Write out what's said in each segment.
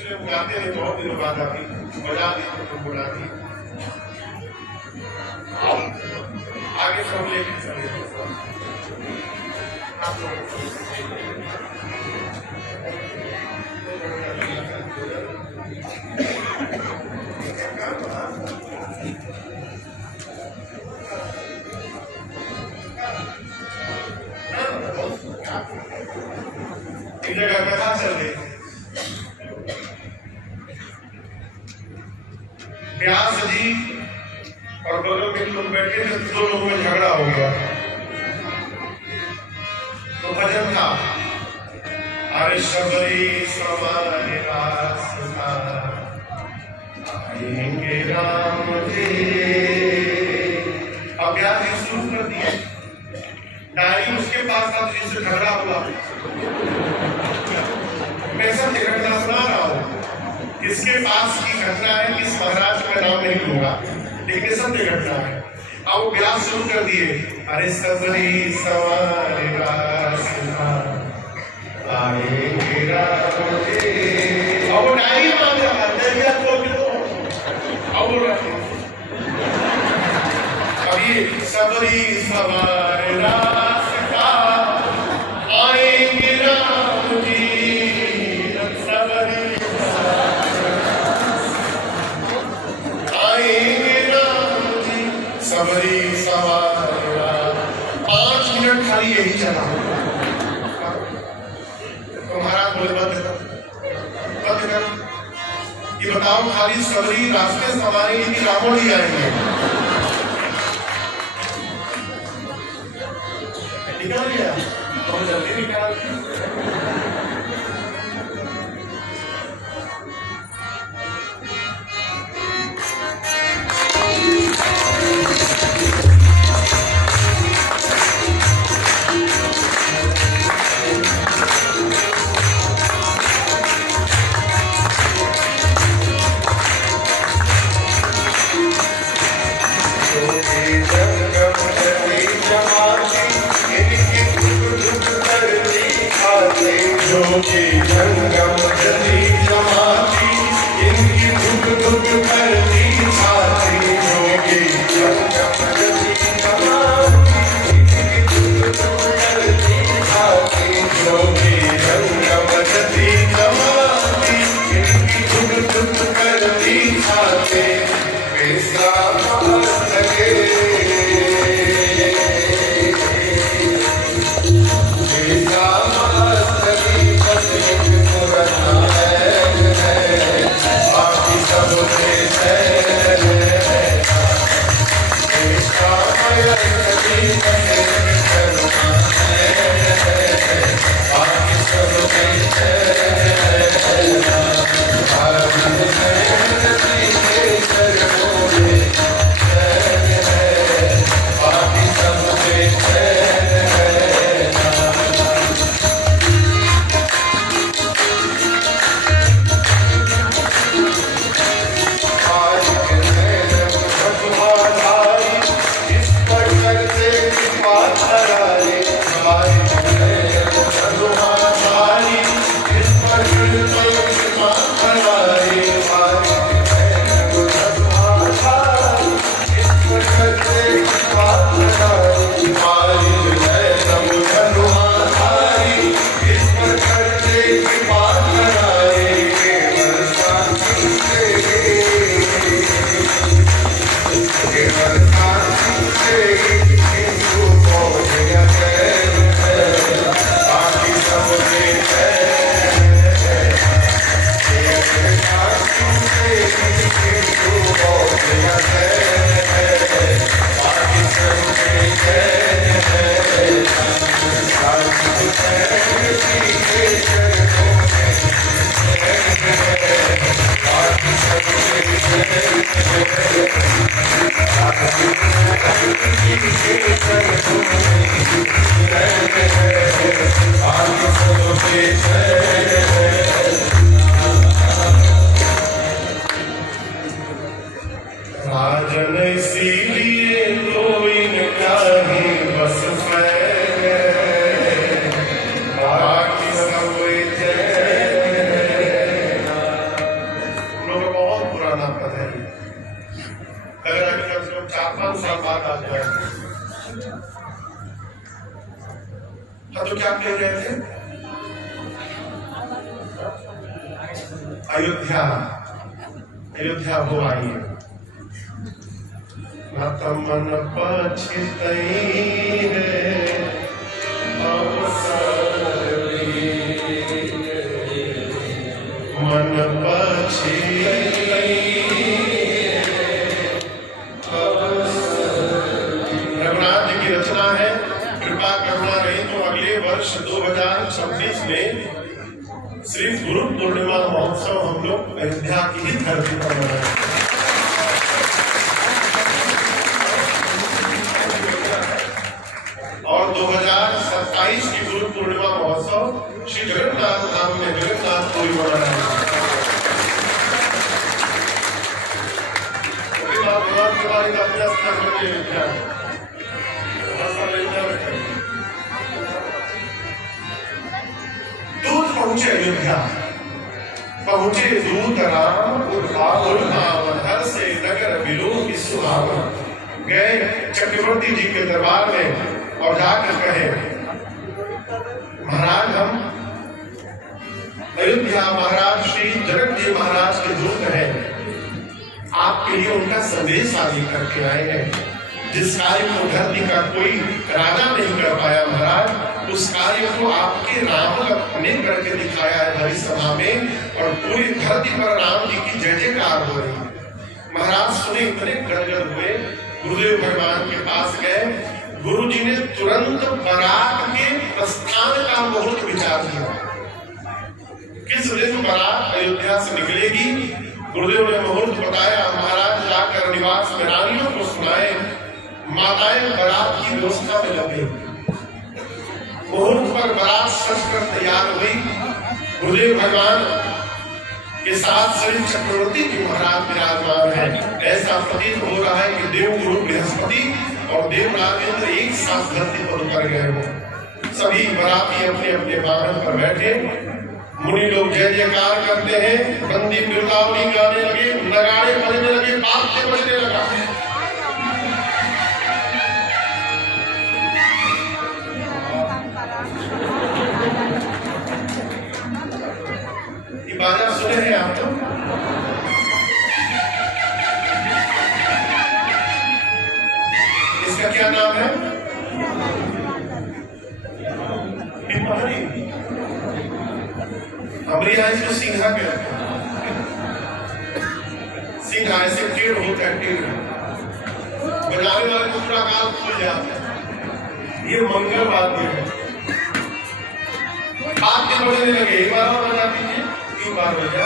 इसलिए बुलाते नहीं, बहुत दिनों बाद आती, बजा दी तो बुला दी। आगे सब लेके चले आप लोग जगह कथा चल रही, व्यास जी और बगल में लोग बैठे थे, दो लोगों में झगड़ा हो गया। तो भजन था, अरे शबरी सवारे रास्ता आएंगे राम जी। अब व्यास जी शुरू कर दिए, डायरी उसके पास था जिससे झगड़ा हुआ। मैं सब घटना सुना रहा हूँ, किसके पास की घटना है, किस महाराज का नाम नहीं लूंगा, लेकिन सब घटना है। अब वो व्यास शुरू कर दिए, अरे सबरी सवारे रास्ता आएंगे राम जी। अब वो डायरी मान रहा है, अब अभी सबरी सवारे रास्ता आएंगे राम जी, सबरी आएंगे राम जी, सबरी सवारा। 5 मिनट खाली यही चला। तुम्हारा बोले बंद कर, ये बताओ, खाली सबरी रास्ते सवारे कि रावण ही आएंगे? निकाल गया, बहुत जल्दी निकाल। जोगी जंगम जली जमाती, इनकी दुख दुख करती छाती। जोगी जंगम जली जमाती, इनकी दुख दुख करती छाती। जोगी जंगम जली जमाती, इनकी दुख दुख करती छाती। कैसा मास लगे, कैसा राजन इसीलिए तो इनका ही बस बाकी सब अयोध्या अयोध्या हो आई है। मन पछतई है मन रघुनाथ जी की रचना है। कृपा करुणा रही तो अगले वर्ष 2026 में श्री गुरु पूर्णिमा महोत्सव हम लोग अयोध्या की ही धरती पर मनाएंगे। और 2027 की गुरु पूर्णिमा महोत्सव श्री जगन्नाथ धाम में जगन्नाथपुरी मनाया दूत पहुंचे अयोध्या, पहुंचे दूत राम हर से नगर बिलो की सुहावन। गए चक्रवर्ती जी के दरबार में और जाकर कहे महाराज हम अयोध्या महाराज श्री जनक जी महाराज के दूत हैं, आपके लिए उनका संदेश आदि करके आए हैं। जिस कार्य को धरती का कोई राजा नहीं कर पाया महाराज, उस कार्य को आपके राम ने करके दिखाया है भरी सभा में, और पूरी धरती पर राम जी की जय जयकार हो रही है। महाराज सुने इतने गदगद हुए, गुरुदेव भगवान के पास गए। गुरु जी ने तुरंत बारात के प्रस्थान का मुहूर्त विचार किया। किस दिन बारात अयोध्या से निकलेगी, गुरुदेव ने मुहूर्त बताया। महाराज जाकर निवास में रानियों को सुनाए, माताएं बारात की व्यवस्था में लगे। मुहूर्त पर बारात सजकर तैयार हुई। गुरुदेव भगवान के साथ श्री चक्रवर्ती जी महाराज विराजमान है। ऐसा प्रतीत हो रहा है कि देव गुरु बृहस्पति और देव राजेंद्र एक साथ धरती पर उतर गए हो। सभी बराती अपने अपने वाहन पर बैठे, मुनि लोग जय जयकार करते हैं, बंदी बिरदावली गाने लगे, नगाड़े बजने लगे, बाजे बजने लगा। ये बाजा सुने हैं आप तो? इसका क्या नाम है? हमारे यहाँ इसको सिंघा कहते हैं। सिंघा ऐसे टेढ़ होता है, टेढ़ बजाने वाले को पूरा काल खुल जाता है। ये मंगल वाद्य है। वाद्य बजने लगे, एक बार और बजा दीजिए, 3 बार बजा।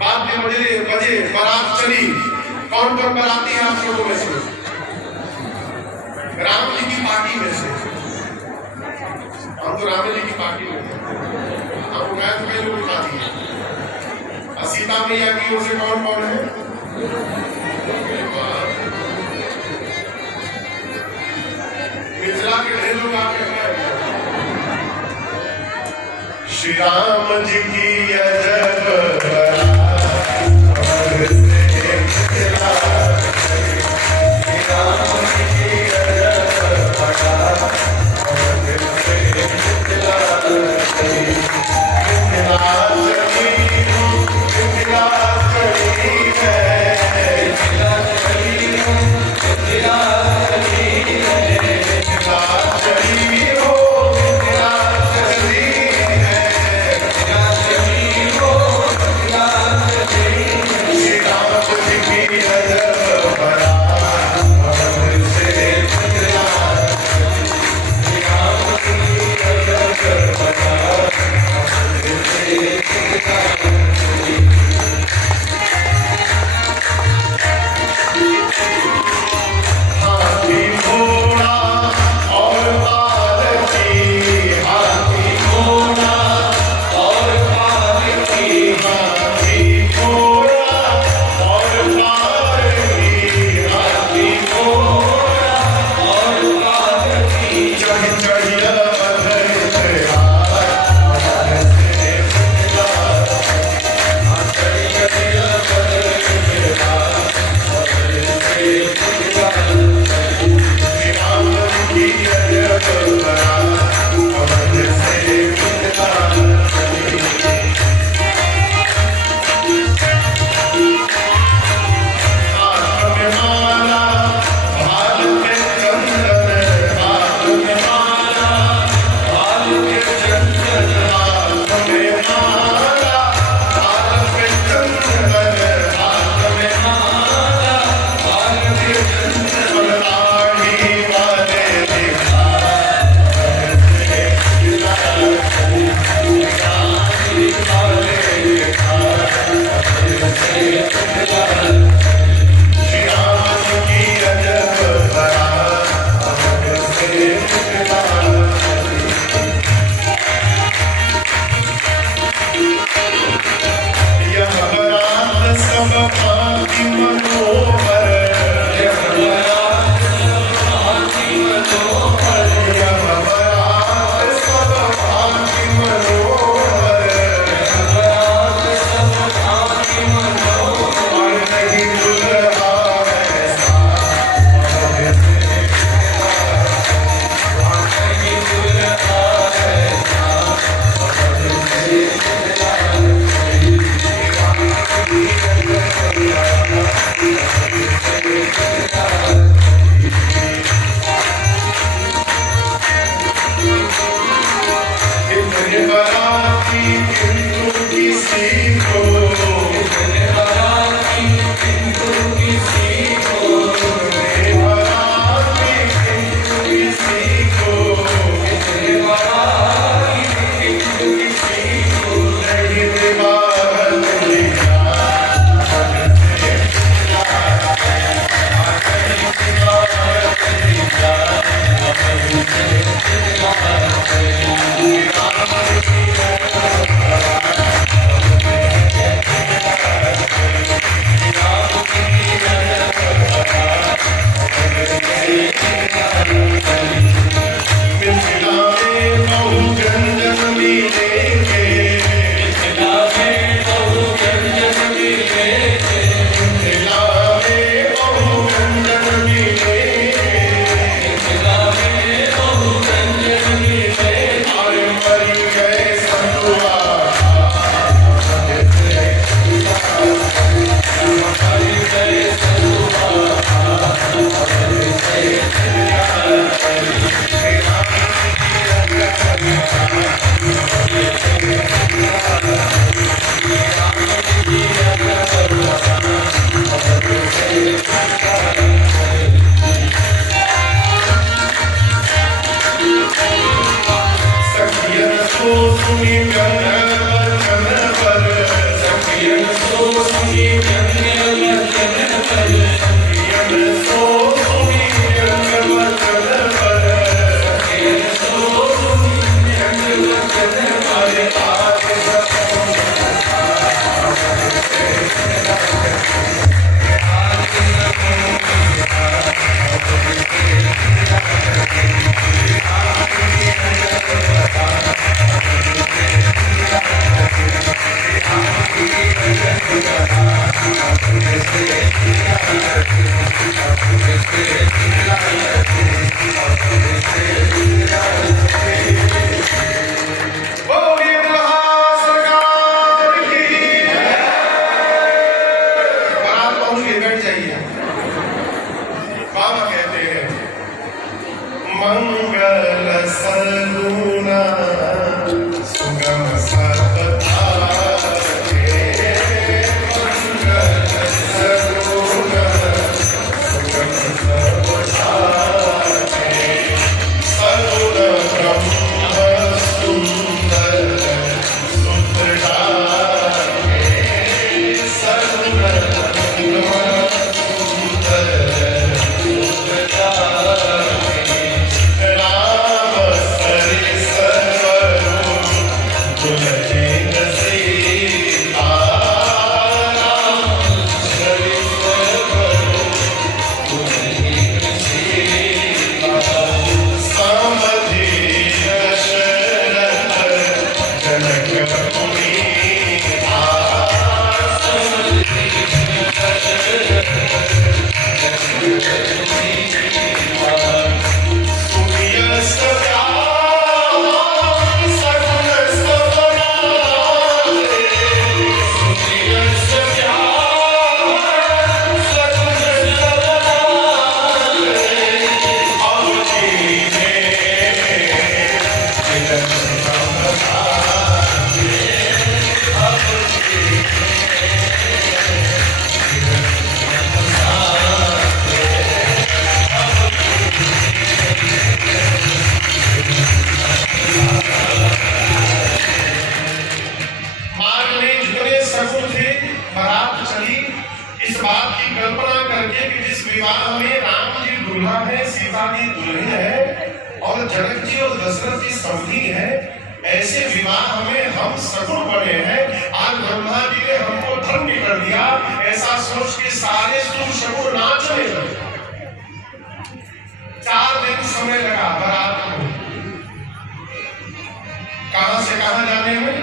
वाद्य बजे, बारात चली। कौन कौन बराती है आप लोगों में से? राम जी की पार्टी में से। हम तो राम जी की पार्टी में थे, हम उठाए तो कई लोग उठा दिए। और सीता मैया की ओर से कौन कौन है? मिथिला के ढेर लोग आके श्री राम जी की अजब मंगल सगुना सुगम सपताके मंगल सगुना सुगम सपताके सगुण ब्रह्म सुंदर सुतराके सगुण ब्रह्म जनक जी और दशरथ जी समधी है, ऐसे विवाह में हम सगुण बने हैं। आज ब्रह्मा जी ने हमको धन्य कर दिया, ऐसा सोच के सारे सुर सगुण नाचने लगे। 4 दिन समय लगा बारात को कहां से कहां जाने में,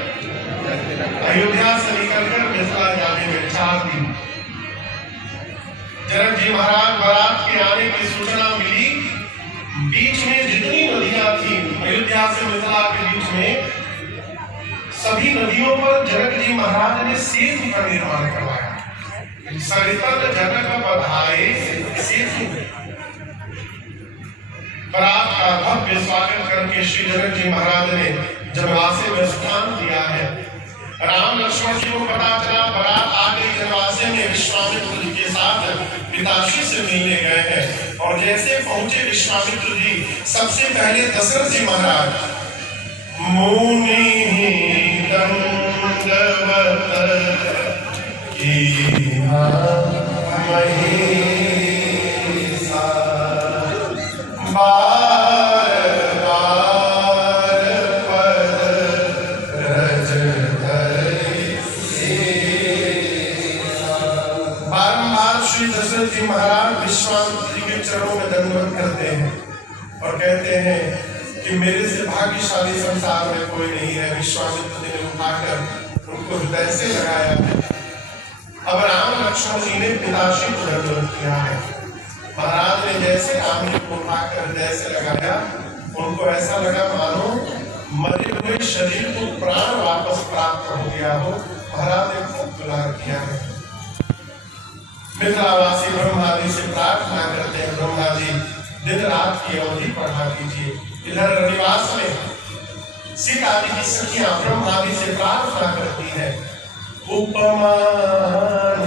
अयोध्या से निकलकर मिथिला जाने में 4 दिन। जनक जी महाराज बारात के आने की सूचना मिली, बीच में जितनी नदियां थी अयोध्या से मिथिला के बीच में, सभी नदियों पर जनक जी महाराज ने सेतु का निर्माण करवाया। सरितल जनक बधाए सेतु। बारात का भव्य स्वागत करके श्री जनक जी महाराज ने जनवासे में स्थान दिया है। राम लक्ष्मण जी को पता चला बारात आ गई जनवासे में, विश्वामित्र जी के साथ पिताश्री से मिलने गए हैं। और जैसे पहुंचे विश्वामित्र जी, सबसे पहले दशरथ जी महाराज मुनि दंडवत कीन्हा महिषा बार बार पद रज धरि बारंबार श्री दशरथ जी महाराज विश्वामित्र जी के चरणों में दंडवत करते हैं और कहते हैं कि मेरे से भाग्यशाली संसार में कोई नहीं है। विश्वामित्र जी ने उठाकर उनको हृदय से लगाया। अब राम लक्ष्मण जी ने पिताश्री को दंडवत किया है। महाराज ने जैसे राम जी को उठाकर हृदय से लगाया, उनको ऐसा लगा मानो मरे हुए शरीर को प्राण वापस प्राप्त हो गया हो। महाराज ने खूब दुलार किया है। मिथिलावासी ब्रह्मा जी से प्रार्थना करते हैं, ब्रह्मा जी दिन रात की अवधि बढ़ा दीजिए। इधर रविवास में सीता जी की सखियां ब्रह्मा जी से प्रार्थना करती है, उपमान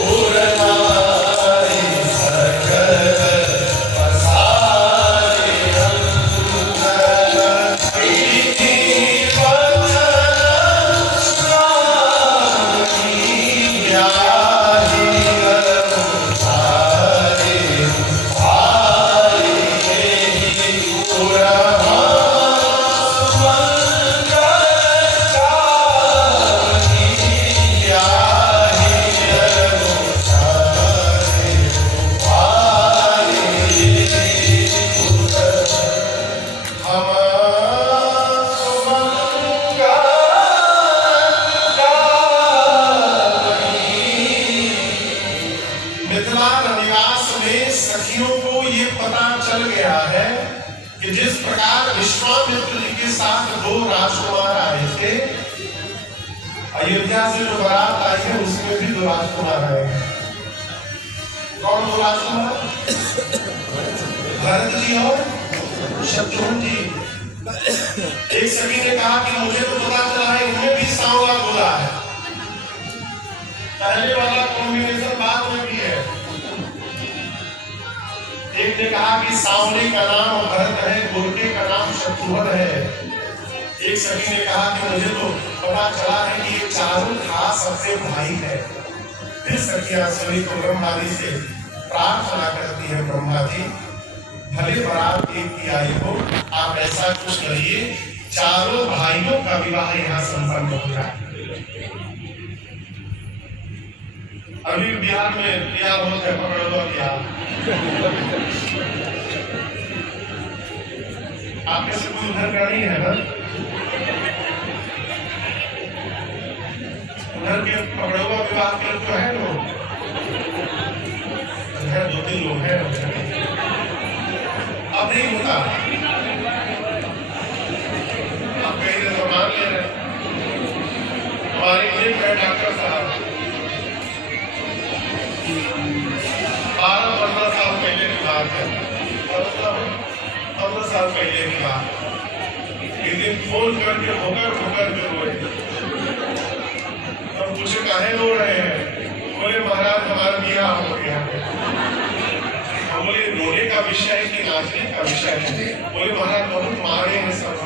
Oh कि जिस प्रकार विश्वामित्र जी के साथ 2 राजकुमार आए थे, अयोध्या से जो बारात आई है उसमें भी 2 राजकुमार आए हैं। कौन 2 राजकुमार? भरत जी और शत्रुघ्न जी। एक सखी ने कहा कि मुझे तो पता चला है इनमें भी सांवला गोरा है, पहले वाला कॉम्बिनेशन बाद में भी है। एक ने कहा कि सांवले का नाम भरत है, गोरके का नाम शत्रुघ्न है। एक सखी ने कहा कि मुझे तो पता चला है कि ये चारों खास अपने भाई है। फिर सखियां सभी को ब्रह्मा जी से प्रार्थना करती है, ब्रह्मा जी भले बारात एक की आई हो, आप ऐसा कुछ करिए चारों भाइयों का विवाह यहाँ संपन्न हो जाए। अभी बिहार में बिहार होता है, पकड़वा बिहार। आपके से कोई उधर का नहीं है ना? उधर के पकड़वा विवाह के तो है लोग, 2-3 लोग हैं। अब नहीं होता, अब कहीं तो मान ले रहे। हमारे एक है डॉक्टर साहब, 12-15 साल पहले की बात है, 15 साल पहले की बात। एक दिन फोन करके होकर के रोए। हम पूछे काहे रो रहे हैं? बोले महाराज हमारा ब्याह हो गया। बोले रोने का विषय है कि नाचने का विषय है? बोले महाराज बहुत मारे हैं सब।